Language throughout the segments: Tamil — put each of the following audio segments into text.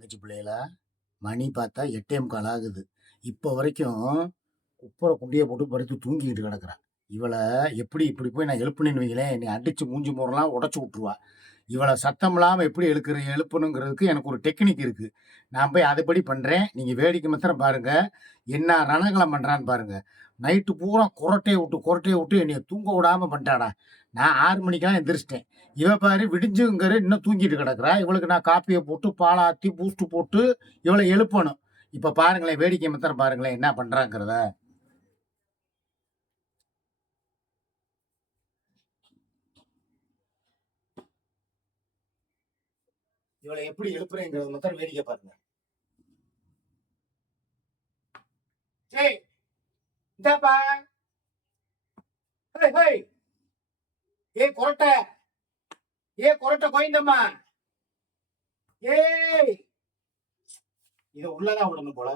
தங்கச்சி பிள்ளைகளா மணி பார்த்தா எட்டே முக்கால் ஆகுது. இப்போ வரைக்கும் குப்புற குண்டியை போட்டு படுத்து தூங்கிக்கிட்டு கிடக்குறான் இவளை எப்படி இப்படி போய் நான் எழுப்புனேன்னு வைங்களேன் என்னை அடித்து மூஞ்சி முறலாம் உடச்சி விட்ருவா இவளை சத்தம் இல்லாமல் எப்படி எழுக்கிற எழுப்பணுங்கிறதுக்கு எனக்கு ஒரு டெக்னிக் இருக்குது நான் போய் அதுபடி பண்ணுறேன் நீங்கள் வேடிக்கை மாத்திரம் பாருங்கள் என்ன ரணகலம் பண்ணுறான்னு பாருங்கள் நைட்டு பூரா குரட்டையை விட்டு குரட்டையை விட்டு என்னை தூங்க விடாம பண்ணிட்டாடா. நான் ஆறு மணிக்கெல்லாம் எந்திரிச்சிட்டேன். இவ பாரு விடிஞ்சுங்கிற இன்னும் தூங்கிட்டு கிடக்குறா. இவளுக்கு நான் காப்பியை போட்டு பாலாத்தி பூஸ்ட் போட்டு இவளை எழுப்பணும். இப்போ பாருங்களேன் வேடிக்கை மத்திரம் பாருங்களேன் என்ன பண்ணுறாங்கிறத இவளை எப்படி எழுப்புறேங்கிறது மாத்திரம் வேடிக்கை பாருங்க. சரி இந்தாப்பா ஏ கொரட்டை. ஏ கொரட்டை கோயந்தம்மா. ஏய். இது உள்ளதான் விடணும் போல.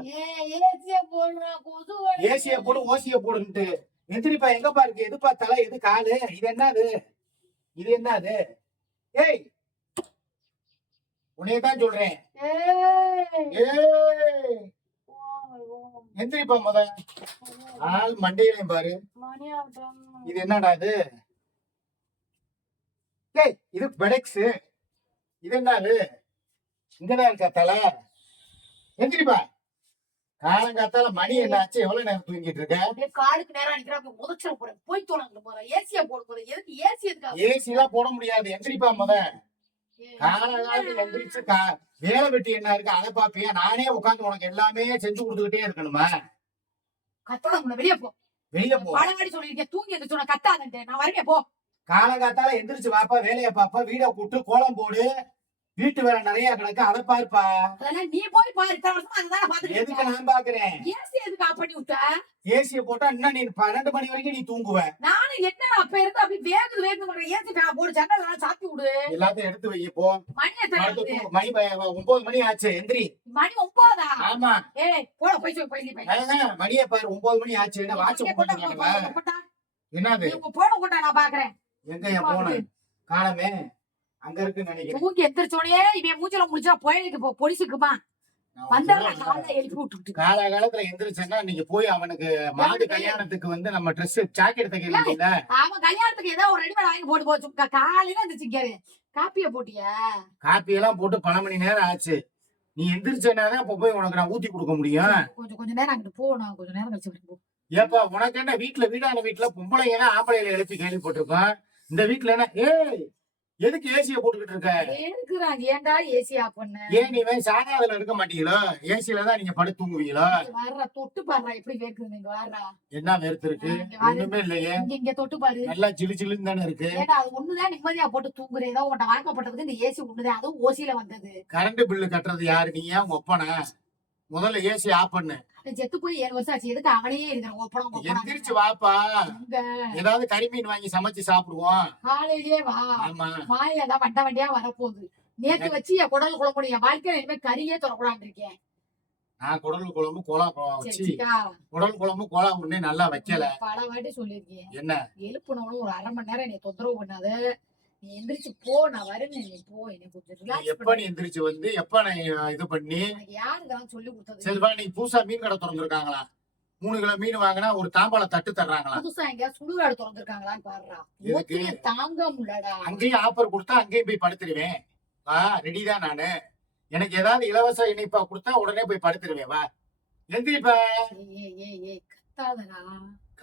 ஏசிய போடு ஓசிய போடுன்ட்டு. எந்திரிப்பா எங்கப்பா இருக்கு? எதுப்பா தலை? எது காலு? இது என்னது? இது என்னது? ஏய். உன்னைய தான் சொல்றேன் ஏய். எந்திரிப்பா முத. ஆள் மண்டையிலையும் பாரு. இது என்னடா இது? ஏய் இது பெடெக்ஸ் இது என்னது இங்கதான் இருக்கா தலை? எந்திரிப்பா. காலங்காத்தால மணி என்னாச்சு எவ்வளவு நேரம் தூங்கிட்டு இருக்க? காலுக்கு நேரம் அடிக்கிறாங்க முதச்சிட போறேன். போய் தோணுங்க போற ஏசிய போட போறேன் எதுக்கு ஏசி எதுக்காக? ஏசி எல்லாம் போட முடியாது. எந்திரிப்பா முத. காலங்காலத்துல எந்திரிச்சு கா வேலை வெட்டி என்ன இருக்கு அதை பாப்பியா நானே உட்காந்து உனக்கு எல்லாமே செஞ்சு கொடுத்துக்கிட்டே இருக்கணுமா? கத்தாத முன்ன வெளியே போ. வெளிய போ. பழங்காடி சொல்லிருக்கேன் தூங்கி எந்திரிச்சு உன கத்தாதன்ட்டு. நான் வரவே போ. காலங்காத்தால எந்திரிச்சு வாப்பா வேலைய பாப்பா வீட கூட்டு கோலம் போடு. வீட்டு வேலை நிறைய கிடக்கு அதை பாருப்பா. அதெல்லாம் நீ போய் பாரு. இத்தனை வருஷமா அதுதான் பாத்துட்டு எதுக்கு. நான் பாக்குறேன் ஏசி எதுக்கு ஆஃப் பண்ணி விட்ட? ஏசிய போட்டா இன்னும் நீ பன்னெண்டு மணி வரைக்கும் நீ தூங்குவ? நானும் என்ன அப்ப இருந்து அப்படி வேகுது வேகுது ஏசி நான் போடு ஜன்னல் சாத்தி விடு. எல்லாத்தையும் எடுத்து வை போ. மணி எத்தனை. மணி ஒன்பது மணி ஆச்சு எந்திரி. மணி ஒன்பதா? ஆமா. ஏய் போட போய் சொல்லி போய் போய். மணியை பாரு ஒன்பது மணி ஆச்சு. என்ன வாட்ச் போட்டு. என்னது? போன கொண்டா நான் பாக்குறேன் எங்க போன? காணமே அங்க இருக்குன்னு நினைக்கிறேன். தூங்கி எந்திரிச்சோடனே இவன் மூஞ்சில முடிச்சா புயலுக்கு போ பொலிசுக்குமா சொல்றேன். காலைல எழுப்பி விட்டுட்டு கால காலத்துல எந்திரிச்சேன்னா நீங்க போய் அவனுக்கு மாடு கல்யாணத்துக்கு வந்து நம்ம ட்ரெஸ் ஜாக்கெட் தைக்கல அவன் கல்யாணத்துக்கு ஏதோ ஒரு ரெடிமேட் வாங்கி போட்டு போச்சு காலையில எந்திரிச்சிக்காரு காப்பிய போட்டியா? காப்பி எல்லாம் போட்டு பல மணி நேரம் ஆச்சு. நீ எந்திரிச்சேன்னா அப்ப போய் உனக்கு நான் ஊத்தி கொடுக்க முடியும். கொஞ்சம் கொஞ்ச நேரம் அங்கிட்டு போ நான் கொஞ்ச நேரம் கழிச்சு போ. ஏப்பா உனக்கு என்ன வீட்டுல வீடான வீட்டுல பொம்பளைங்க தான் ஆம்பளையில எழுப்பி கேள்விப்பட்டிருக்கோன் இந்த வீட்டுல என்ன? ஏய் எதுக்கு ஏசிய போட்டுக்கிட்டு இருக்க? எதுக்குறாங்க ஏன்டா ஏசி ஆஃப் பண்ண? ஏன் நீ வேற சாதாரண இருக்க மாட்டீங்களோ? ஏசில தான் நீங்க படுத்து தூங்குவீங்களோ? வர்ற தொட்டு பாருடா எப்படி வேக்குது நீங்க வர்றா என்ன வேர்த்து இருக்கு. ஒண்ணுமே இல்லையே. இங்க இங்க தொட்டு பாரு. நல்லா ஜிலு ஜிலுன்னு தானே இருக்கு. ஏன்டா அது ஒண்ணுதான் நிம்மதியா போட்டு தூங்குறேன் ஏதோ உன்ட்ட வாங்கப்பட்டதுக்கு இந்த ஏசி ஒண்ணுதான். அதுவும் ஓசியில வந்தது. கரண்ட் பில்லு கட்டுறது யாரு? நீ ஏன் உங்க ஒப்பனை முதல்ல ஏசி ஆஃப் பண்ணு. செத்து போய் ஏழு வருஷம் ஆச்சு. எதுக்கு அவனையே இருக்கிற ஒப்படம் எந்திரிச்சு வாப்பா. ஏதாவது கறிமீன் வாங்கி சமைச்சு சாப்பிடுவோம். காலையிலேயே வா. ஆமா. வாயில தான் வண்ட வண்டியா வரப்போகுது. நேத்து வச்சு என் குடல் குழம்பு என் வாழ்க்கையில இனிமே கறியே தொடக்கூடாது இருக்கேன். நான் குடல் குழம்பு கோலா வச்சு குடல் குழம்பு கோலா முன்னே நல்லா வைக்கல. பல வாட்டி சொல்லியிருக்கேன். என்ன? எழுப்புனவனும் ஒரு அரை மணி நேரம் என்னை தொந்தரவு பண்ணாத. நீ எந்திரிச்சு போ நான் வரேன் நீ போ என்னை கொஞ்சம் நீ ரிலாக்ஸ் எப்ப நீ எந்திரிச்சு வந்து எப்ப இது பண்ணி? யாரு இதெல்லாம் சொல்லி கொடுத்தது? சரிப்பா நீ புதுசா மீன் கடை திறந்துருக்காங்களா? மூணு கிலோ மீன் வாங்கினா ஒரு தாம்பாள தட்டு தர்றாங்களா? புதுசா எங்க சுடுகாடு திறந்திருக்காங்களான்னு பாடுறா? ஒத்திய தாங்க முடியலடா. அங்கேயும் ஆஃபர் கொடுத்தா அங்கேயும் போய் படுத்துருவேன். வா ரெடி தான் நானு. எனக்கு ஏதாவது இலவச இணைப்பா கொடுத்தா உடனே போய் படுத்துருவேன் வா. எந்திரிப்பா. கத்தாதடா.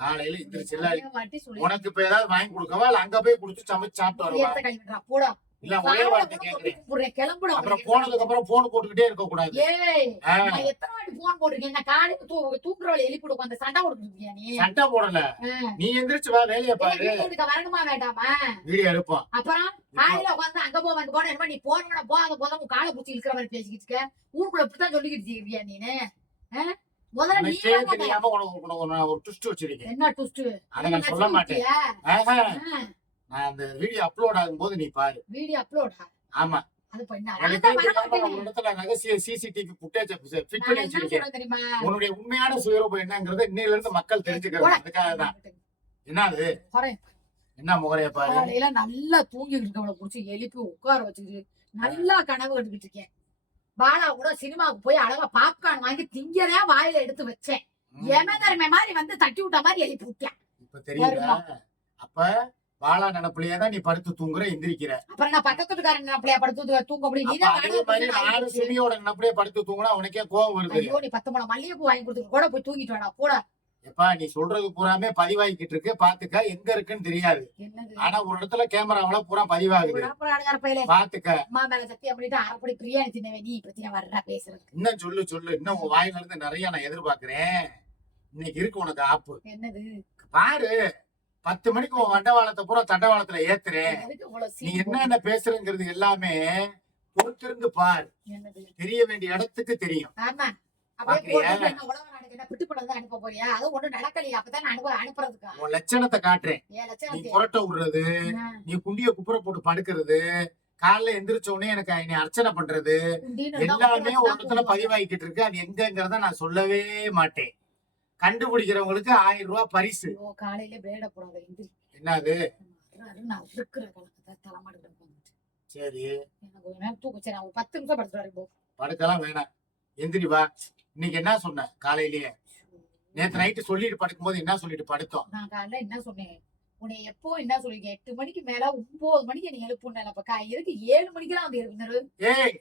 காலையில எந்திரிச்சுல நிறைய வாட்டி சொல்லி உனக்கு இப்ப ஏதாவது வாங்கி கொடுக்கவா இல்ல அங்க போய் குடுத்து சமைச்சு சாப்பிட்டு வருவா. இல்ல ஒரே வார்த்தை கூட கேக்குறேன் அப்புறம். போனதுக்கு அப்புறம் போன் போட்டுக்கிட்டே இருக்க கூடாது எத்தனை வாட்டி phone போட்டிருக்கேன், நான் காலையில தூ- தூங்குறவளை எழுப்பி விடுவோம், அந்த சண்டை போட்டுக்கிட்டு நீ? சண்டை போடல. நீ எந்திரிச்சு வா வேலைய பாரு வரணுமா வேண்டாமா? வீடியோ எடுப்போம் அப்புறம் காலையில உட்கார்ந்து அங்க போ, அங்க போனா நீ போனவன போகாத போதும் உன் காலை பிடிச்சி இழுக்கிற மாதிரி பேசிக்கிட்டு. ஊருக்குள்ள இப்படித்தான் சொல்லிக்கிட்டு இருக்கியா நீனு? முதல்ல நீ. தெரியாம உனக்கு உனக்கு ஒரு ட்விஸ்ட் வச்சிருக்கேன். என்ன twist? அதை நான் சொல்ல மாட்டேன். நான் அந்த வீடியோ அப்லோட் ஆகும்போது நீ பாரு. வீடியோ அப்லோடா ஆமா. உன்னுடைய உண்மையான சுயரூபம் என்னங்கறத இன்னையில இருந்து மக்கள் தெரிஞ்சுக்கிறது அதுக்காக தான். என்னது. என்ன முகரைய பாரு? நல்லா தூங்கி இருக்கவளை புடிச்சு எழுப்பி உட்கார வச்சுக்கிட்டு நல்லா கனவு கண்டுகிட்டு இருக்கேன். பாலா கூட சினிமாவுக்கு போய் அழகா பாப்கார்ன் வாங்கி திங்கதே வாயில எடுத்து வச்சேன். எமதர்மை மாதிரி வந்து தட்டி விட்ட மாதிரி எழுப்பி விட்டேன் இப்ப தெரியுதா? அப்ப பாலா நினப்புலயே தான் நீ படுத்து தூங்குற எந்திரிக்கிற. அப்புறம் நான் பக்கத்து வீட்டுக்காரன் அப்படியே படுத்து தூங்க முடியும் போய் சுமியோட நினப்புலயே படுத்து தூங்குனா உனக்கே கோவம் வருது. ஐயோ நீ பத்து மணி மல்லிகைப்பூ வாங்கி கொடுத்துட்டு கூட போய் தூங்கிட்டு வேணா கூட. எப்பா நீ சொல்றது பூராமே பதிவாகிக்கிட்டு இருக்கு. பாத்துக்க எங்க இருக்குன்னு தெரியாது. ஆனா ஒரு இடத்துல கேமராவில பூரா பதிவாகுது. பாத்துக்க. அம்மா மேல சத்தியம் பண்ணிட்டு அரைப்படி பிரியாணி தின்னவே நீ பத்தியா வர்ற பேசுறது இன்னும் சொல்லு சொல்லு. இன்னும் உன் வாயில இருந்து நிறைய நான் எதிர்பார்க்கிறேன். இன்னைக்கு இருக்கு உனக்கு ஆப்பு என்னது? பாரு. பத்து மணிக்கு உன் வண்டவாளத்தை பூரா தண்டவாளத்துல ஏத்துறேன். நீ சீன் என்னென்ன பேசுறங்கிறது எல்லாமே பொறுத்திருந்து பார். தெரிய வேண்டிய இடத்துக்கு தெரியும். என்ன பிட்டு படம் அனுப்ப போறியா? அது ஒண்ணு நடக்கலையா. அப்பதான் நான் அனுப்ப அனுப்புறதுக்கா? உன் லட்சணத்தை காட்டுறேன். நீ புரட்ட விடுறது நீ குண்டிய குப்புற போட்டு படுக்கிறது காலைல எந்திரிச்ச உடனே எனக்கு என்னை அர்ச்சனை பண்றது எல்லாமே ஒரு இடத்துல பதிவாகிக்கிட்டு இருக்கு. அது எங்கங்கிறத நான் சொல்லவே மாட்டேன். கண்டுபிடிக்கிறவங்களுக்கு ஆயிரம் ரூபாய் பரிசு. என்னது? நான் சரி. எனக்கு பத்து நிமிஷம் படுத்துட்டு போ. படுக்கலாம் வேணாம். எந்திரி வா. இன்னைக்கு என்ன சொன்ன? காலையிலேயே. நேத்து நைட்டு சொல்லிட்டு படுக்கும்போது என்ன சொல்லிட்டு படுத்தோம்? நான் காலைல என்ன சொன்னேன்? உன்னை எப்போ என்ன சொல்லிருக்கேன் எட்டு மணிக்கு மேல ஒன்பது மணிக்கு நீ எழுப்புன அப்ப எதுக்கு ஏழு மணிக்கெல்லாம் வந்து எழுப்பினாரு.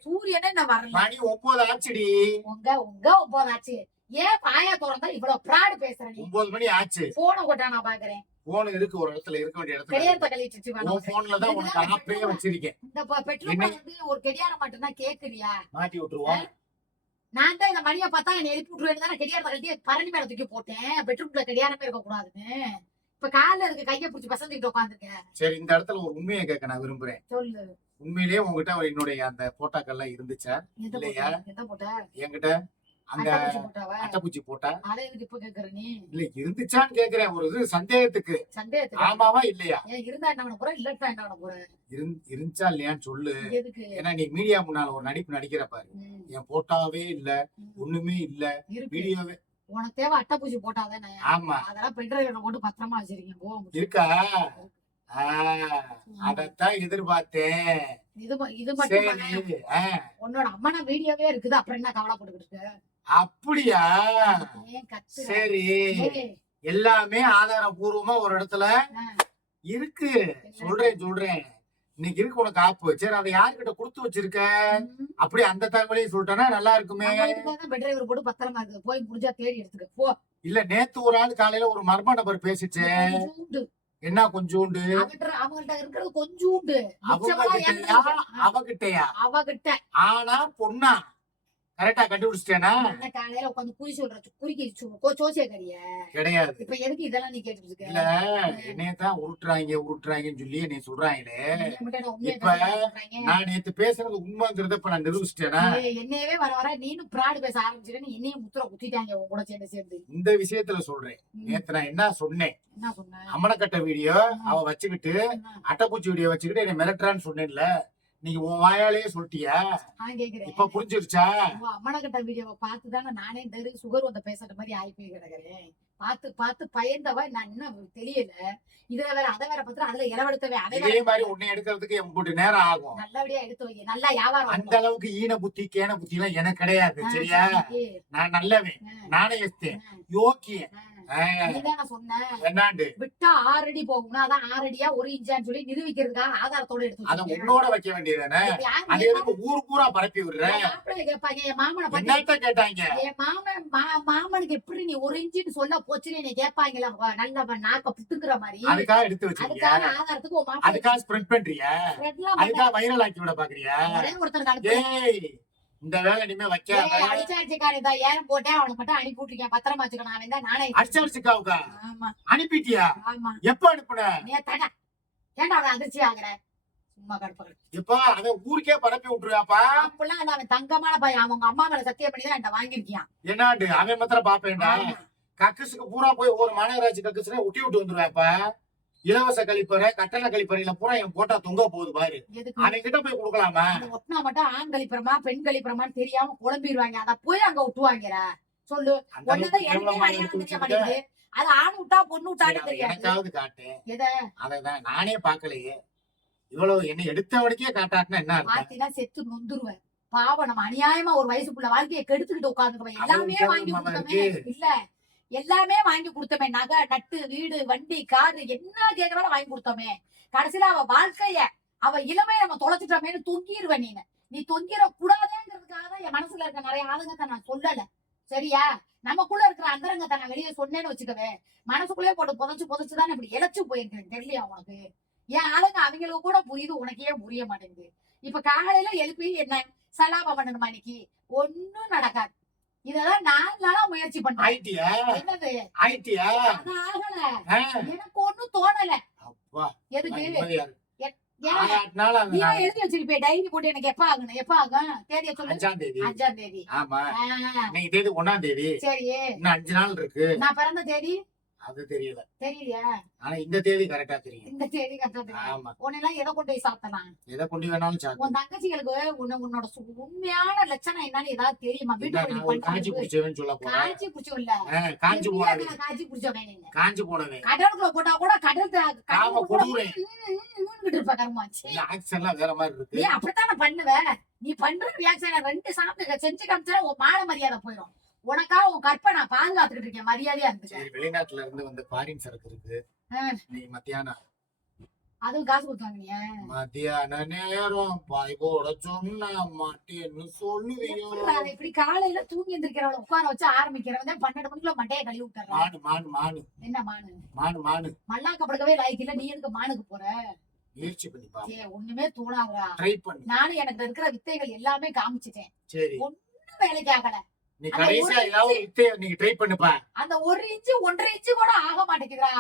சூரியனே நான் வரல. மணி ஒன்பது ஆச்சுடி. உங்க உங்க ஒன்பது ஆச்சு. ஏன் பாயா திறந்தா இவ்வளவு பிராடு பேசுற நீ? ஒன்பது மணி ஆச்சு. போன கொட்டா நான் பாக்குறேன். போன் இருக்கு ஒரு இடத்துல இருக்க வேண்டிய இடத்துல கெடியாரத்தை கழிச்சு உன் போன்ல தான் உனக்கு ஆப்பே வச்சிருக்கேன். இந்த பெட்ரோல்? வந்து ஒரு கெடியாரம் மட்டும் தான் கேக்குறியா? மாட்டி விட்டுருவோம். நான் தான் இந்த மணியை பார்த்தா என்னை எழுப்பி விட்டுருவேன் தான் கெடியாரத்தை கட்டி பரணி மேல தூக்கி போட்டேன். பெட்ரூம்ல கெடியாரமே இருக்க கூடாதுன்னு இப்ப காலைல அதுக்கு கையை பிடிச்சி பசங்கிட்டு உட்காந்துருக்கேன் சரி இந்த இடத்துல ஒரு உண்மையை கேட்க நான் விரும்புறேன். சொல்லு. உண்மையிலேயே உங்ககிட்ட என்னுடைய அந்த போட்டோக்கள்லாம் இருந்துச்சா? இல்லையா? என்கிட்ட? போட்டாவா? அட்டைப்பூச்சி போட்டா? அதை எதுக்கு இப்ப கேக்குற நீ? இல்ல இருந்துச்சான்னு கேக்குறேன். ஒரு இது சந்தேகத்துக்கு. சந்தேகத்துக்கு? ஆமாவா இல்லையா? இருந்தா என்ன பண்ண இல்லட்டா என்ன பண்ண போற? இருந்- இருந்துச்சா இல்லையான்னு சொல்லு. எதுக்கு? ஏன்னா நீ மீடியா முன்னால ஒரு நடிப்பு நடிக்கிற பாரு. என் போட்டாவே இல்ல. ஒண்ணுமே இல்ல. வீடியோவே. உனக்கு தேவை அட்டைப்பூச்சி போட்டாதானே ஆமா. அதெல்லாம் பெட்ரோல் போட்டு பத்திரமா வச்சிருக்கேன் போக இருக்கா? அதத்தான் எதிர்பார்த்தேன். இது இது மட்டும்? உன்னோட அம்மனா வீடியோவே இருக்குது. அப்புறம் என்ன கவலைப்பட்டுக்கிட்டு இருக்க? அப்படியா? சரி. எல்லாமே ஆதாரபூர்வமா ஒரு இடத்துல. இருக்கு. சொல்றேன் சொல்றேன். இன்னைக்கு இருக்கு உனக்கு ஆப்பு சரி அதை யாருக்கிட்ட கொடுத்து வச்சிருக்க? அப்படி அந்த தகவலையும் சொல்லிட்டேன்னா நல்லா இருக்குமே. போட்டு பத்திரமா இருக்குது போய் முடிஞ்சா தேடி எடுத்துக்க. போ. இல்ல நேத்து ஒரு ஆள் காலையில ஒரு மர்ம நபர் பேசிச்சு கொஞ்சூண்டு என்ன கொஞ்சோண்டு அவங்கள்ட்ட இருக்கிறது கொஞ்சூண்டு. அவகிட்டயா? அவகிட்ட. ஆனா பொண்ணா? கரெக்டா கண்டுபிடிச்சிட்டேனா? காலையில உட்காந்து குறி சொல்ற குறிக்கி சோ- சோசிய கறிய. கிடையாது. இப்ப எதுக்கு இதெல்லாம் நீ இல்ல இருக்க? உருட்டுறாங்க உருட்டுறாங்கன்னு சொல்லி என்னை சொல்றாங்களே. இப்ப? நான் நேத்து பேசுறது உண்மைங்கிறத இப்ப நான் நிரூபிச்சிட்டேனா? என்னையவே வர வர நீனும் பிராடு பேச ஆரம்பிச்சிட்டு என்னையும் முத்திர குத்திட்டாங்க உன் கூட சேர்ந்து சேர்ந்து. இந்த விஷயத்துல சொல்றேன். நேத்து நான் என்ன சொன்னேன்? என்ன சொன்ன? அம்மனக்கட்ட வீடியோ அவ வச்சுக்கிட்டு அட்டைப்பூச்சி வீடியோ வச்சுக்கிட்டு என்னை மிரட்டுறான்னு சொன்னேன்ல. நீங்க உன் வாயாலேயே சொல்லிட்டியா. இப்ப புரிஞ்சிருச்சா? அம்மனகட்ட வீடியோவை பார்த்து தானே நானே இந்த சுகர் வந்த பேசுற மாதிரி ஆகி போய் கிடக்குறேன். பார்த்து பார்த்து பயந்தவ நான் இன்னும் தெரியல. இதுல வேற அதை வேற பத்திரம் அதுல இளவெடுத்தவே அதை மாதிரி உன்னை எடுக்கிறதுக்கு எம்புட்டு நேரம் ஆகும். நல்லபடியா எடுத்து வை. நல்லா வியாபாரம் அந்த அளவுக்கு ஈன புத்தி கேன புத்தி எல்லாம் எனக்கு கிடையாது சரியா? சரி. நான் நல்லவன். ஆ, யோக்கியன். சொன்ன என்னாண்டு? விட்டா ஆறு அடி போகும்னா அதான் ஆறு அடியா ஒரு இன்ச்சான்னு சொல்லி நிரூபிக்கிறதுக்காக ஆதாரத்தோட எடுத்து அத. உன்னோட வைக்க வேண்டியதானே அது என் எதுக்கு ஊர் பூரா பரப்பி விடுற? மாப்பிள்ளை கேட்பாங்க என் மாமனை பத்தி கேட்டாங்க? என் மாமன் மா- மாமனுக்கு எப்படி நீ ஒரு இன்ச்சுன்னு சொல்ல போச்சுன்னு என்னை கேட்பாங்கல்ல வ- நல்ல நாக்க புத்துக்கிற மாதிரி. அதுக்காக எடுத்து வச்சிருக்கியா? அதுக்காக ஆதாரத்துக்கு அதுக்காக ஸ்ப்ரெட் அதுக்காக வைரல் ஆக்கி விட பாக்குறியா? ஒரே ஒருத்தருக்கு அனுப்பு ஏய் இந்த வேலை இனிமே வைக்காத. ஏய், அடிச்ச அடிச்சக்காரன் தான் ஏன் போட்டேன் அவனை மட்டும் அனுப்பி விட்டுருக்கேன். பத்திரமா வச்சுக்கணும் அவன் தான் நானே அடிச்சு அடிச்சுக்காவுக்கா ஆமா. அனுப்பிட்டியா? ஆமா. எப்ப அனுப்புன? நீ தட. ஏன்டா அவன் அதிர்ச்சி ஆகுற? சும்மா கடுப்பகள் இப்ப அவன் ஊருக்கே பரப்பி விட்டுருவாப்பா அப்படிலாம் இல்ல அவன் தங்கமான பையன். அவங்க அம்மா மேல சத்தியம் பண்ணி தான் என்கிட்ட வாங்கியிருக்கியான் என்னாண்டு அவன் மாத்திரம் பாப்பேன்டா. ஆமா. கக்குசுக்கு பூரா போய் ஒரு மாநகராட்சி கக்குசுல ஒட்டி விட்டு வந்துருவாப்பா? இலவச கழிப்பறை கட்டண கழிப்பறையில பூரா என் போட்டா தொங்க போகுது பாரு. எதுக்கு? அவன் கிட்ட போய் கொடுக்கலாமா? ஒட்டினா மட்டும் ஆண் கழிப்புறமா பெண் கழிப்புறமான்னு தெரியாம குழம்பிடுவாங்க அத போய் அங்க விட்டுவாங்கடா சொல்லு. எனக்கே அடையாளம் தெரிய. மாட்டேங்குது. அது ஆண் விட்டா பொண்ணு அதை தெரியாது. காட்டு. எதை? அததான். நானே பாக்கலையே இவ்வளவு என்ன எடுத்தவனுக்கே காட்டாட்டினா என்ன பாத்தீங்கன்னா செத்து நொந்துருவேன். பாவம் நம்ம அநியாயமா ஒரு வயசுக்குள்ள வாழ்க்கையை கெடுத்துக்கிட்டு உட்காந்துருக்கோம் எல்லாமே வாங்கி கொடுத்தோமே இல்ல. எல்லாமே வாங்கி கொடுத்தோமே. நகை நட்டு வீடு வண்டி காரு என்ன கேக்குறாலும் வாங்கி கொடுத்தோமே. கடைசியில அவ வாழ்க்கைய அவ இளமையை நம்ம தொலைச்சிட்டோமேன்னு தொங்கிருவ நீனு. நீ தொங்கிட கூடாதேங்கிறதுக்காக தான் என் மனசுல இருக்க நிறைய ஆதங்கத்தை நான் சொல்லல. சரியா? நமக்குள்ள இருக்கிற அந்தரங்கத்தை நான் வெளியே சொன்னேன்னு வச்சுக்கவே மனசுக்குள்ளே போட்டு புதைச்சு புதைச்சு தான் இப்படி இழைச்சு போயிருக்கேன் தெரியலையா உனக்கு? என் ஆளுங்க அவங்களுக்கு கூட புரியுது உனக்கே புரிய மாட்டேங்குது. இப்ப காலையில எழுப்பி என்ன? சலாபம் பண்ணணுமா இன்னைக்கு ஒன்னும் நடக்காது. இதெல்லாம் நாலு நாளா முயற்சி ஆயிட்டியா? என்னது? ஆயிட்டியா? ஆகல. எனக்கு ஒண்ணும் தோணல. அப்பா எதுக்கு? நான் எழுதி வச்சிருப்பே டைரி போட்டு எனக்கு எப்ப ஆகணும்? எப்ப ஆகும்? தேதிய சொல்லு. அஞ்சாம் தேதி. அஞ்சாம் தேதி. ஆமா. இன்னைக்கு தேதி ஒண்ணாம் தேதி. சரி. இன்னும் அஞ்சு நாள் இருக்கு. நான் பிறந்த தேதி? அது தெரியல. தெரியலையா? ஆனா இந்த தேதி கரெக்டா தெரியும். இந்த தேதி கரெக்டா தெரியும். ஆமா. உன்னெல்லாம் எதை கொண்டு போய் சாத்தலாம்? எதை கொண்டு வேணாலும் சாப்பிடு உன் தங்கச்சிகளுக்கு உன்ன உன்னோட உண்மையான லட்சணம் என்னன்னு ஏதாவது தெரியுமா? வீட்டுக்கு காஞ்சி குடிச்சவன் சொல்ல போறேன். காய்ச்சி குடிச்சோம் இல்ல காஞ்சி காய்ச்சி குடிச்சோம் நீங்க காஞ்சி போனவன் கடலுக்குள்ள போட்டா கூட கடல் த- ஆமா, கடலுக்குள்ள கூட கொடூரம். ம், ம், ம்னுகிட்டு இருப்ப கருமாச்சி வேற மாதிரி நீ இருக்கு அப்படித்தானே பண்ணுவ? நீ பண்ற ரியாக்ஷன் ரெண்டு சாப்பிட்டு செஞ்சு காமிச்சா உன் மான மரியாதை போயிடும் உனக்கா உன் கற்பை நான் பாதுகாத்துக்கிட்டு இருக்கேன் மரியாதையா இருந்துச்சு வெளிநாட்டுல இருந்து வந்து பாரின் சரக்கு இருக்கு. நீ மத்தியானம். அதுவும் காசு கொடுத்தாங்க மத்தியான நேரம் பாய் போட சொன்ன மாட்டேன்னு சொல்லுவியோ. அதை இப்படி காலையில தூங்கி எந்திரிக்கிறவள உட்கார வச்சு ஆரம்பிக்கிறவங்க பன்னெண்டு மணிக்குள்ள மண்டையை கழுவி விட்டுறான். மானு மானு மானு. என்ன மானு? மானு மானு. மல்லாக்கப்படுக்கவே லாய்க்கு இல்ல நீ எதுக்கு மானுக்கு போற? முயற்சி பண்ணி ஒண்ணுமே தோணாதா ட்ரை பண்ணு. நானும் எனக்கு இருக்கிற வித்தைகள் எல்லாமே காமிச்சிட்டேன். சரி. ஒண்ணும் வேலைக்கு ஆகல நீ கடைசியா ஒரு ஏதாவது ஒரு வித்தைய நீங்க ட்ரை பண்ணுப்பா. அந்த ஒரு இன்ச்சு ஒன்றரை இன்ச்சு கூட ஆக மாட்டேங்குதுடா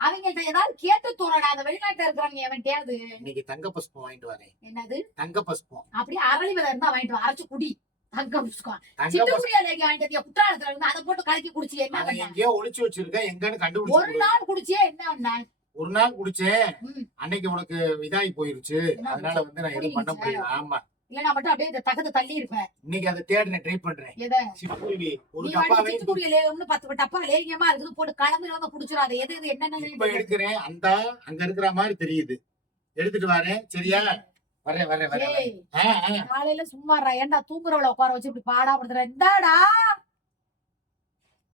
அவங்கள்ட்ட ஏதாவது கேட்டு தோறடா அந்த வெளிநாட்டுல இருக்கிறவங்க எவன்கிட்டயாவது இன்னைக்கு தங்க புஷ்பம் வாங்கிட்டு வரேன். என்னது? தங்க புஷ்பம். அப்படியே அரளி விதை இருந்தா வாங்கிட்டு வா, அரைச்சு குடி. தங்க புஷ்பம். குடியா லேகி வாங்கிட்டு குற்றாலத்துல இருந்து அதை போட்டு கலக்கி குடிச்சு என்ன பண்ண? எங்கேயோ ஒளிச்சு வச்சிருக்கேன் எங்கன்னு ஒரு கண்டுபிடிச்சு நாள் குடிச்சியே என்ன பண்ண? ஒரு நாள் குடிச்சேன். அன்னைக்கு உனக்கு இதாகி போயிருச்சு. அதனால வந்து நான் எதுவும் பண்ண? முடியல. ஆமா. இல்லன்னா மட்டும் அப்படியே இந்த தகத்தை தள்ளி இருப்பேன். இன்னைக்கு அதை தேடுறேன் ட்ரை பண்றேன். சிட்டுக்குருவி ஒரு டப்பா வாங்கி சிட்டு வாங்கி குடிய லேகம்னு பத்து டப்பா லேகியமா இருக்குது போட்டு கலந்து கலந்து குடிச்சிடாத. எது எது இப்ப என்னென்ன எடுக்கிறேன் அந்த அங்க இருக்கிற மாதிரி தெரியுது. எடுத்துட்டு வரேன் சரியா? வரேன் வரேன் வரேன். காலையில சும்மா. ஏன்டா தூங்குறவள உட்கார வச்சு இப்படி பாடா இந்தாடா!